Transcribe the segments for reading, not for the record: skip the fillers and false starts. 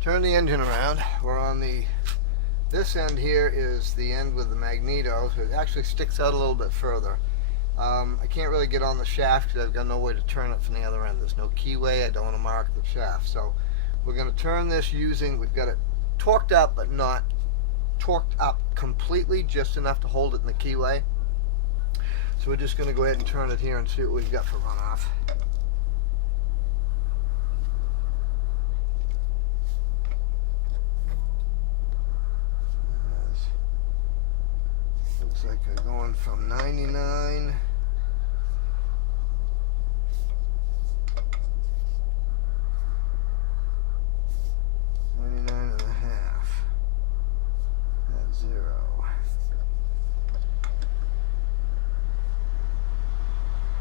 Turn the engine around. We're on this end here is the end with the magneto, so it actually sticks out a little bit further. I can't really get on the shaft because I've got no way to turn it from the other end. There's no keyway. I don't want to mark the shaft. So we're going to turn this we've got it torqued up, but not torqued up completely, just enough to hold it in the keyway. So we're just going to go ahead and turn it here and see what we've got for runoff. Looks like we're going from 99 and a half at 0.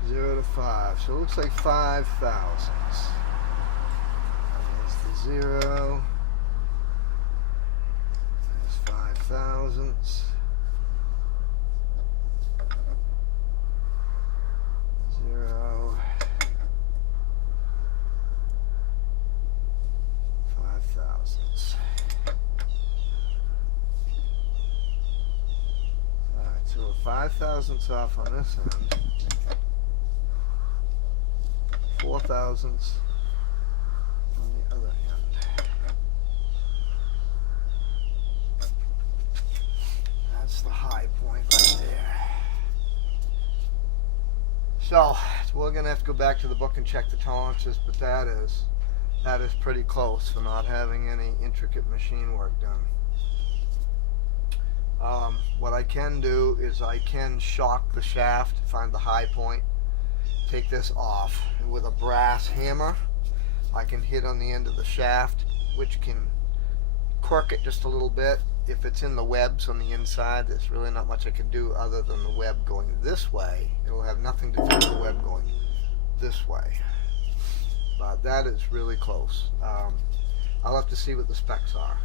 0 to 5, so it looks like 5 thousandths. That's the 0. There's 5 thousandths. 0. 5 thousandths. Alright, so we're 5 thousandths off on this end. 4 thousandths on the other end. That's the high point right there. So we're going to have to go back to the book and check the tolerances, but that is pretty close for not having any intricate machine work done. What I can do is I can shock the shaft, find the high point, take this off, and with a brass hammer I can hit on the end of the shaft, which can cork it just a little bit. If it's in the webs on the inside, there's really not much I can do other than the web going this way. It'll have nothing to do with the web going this way. But that is really close. I'll have to see what the specs are.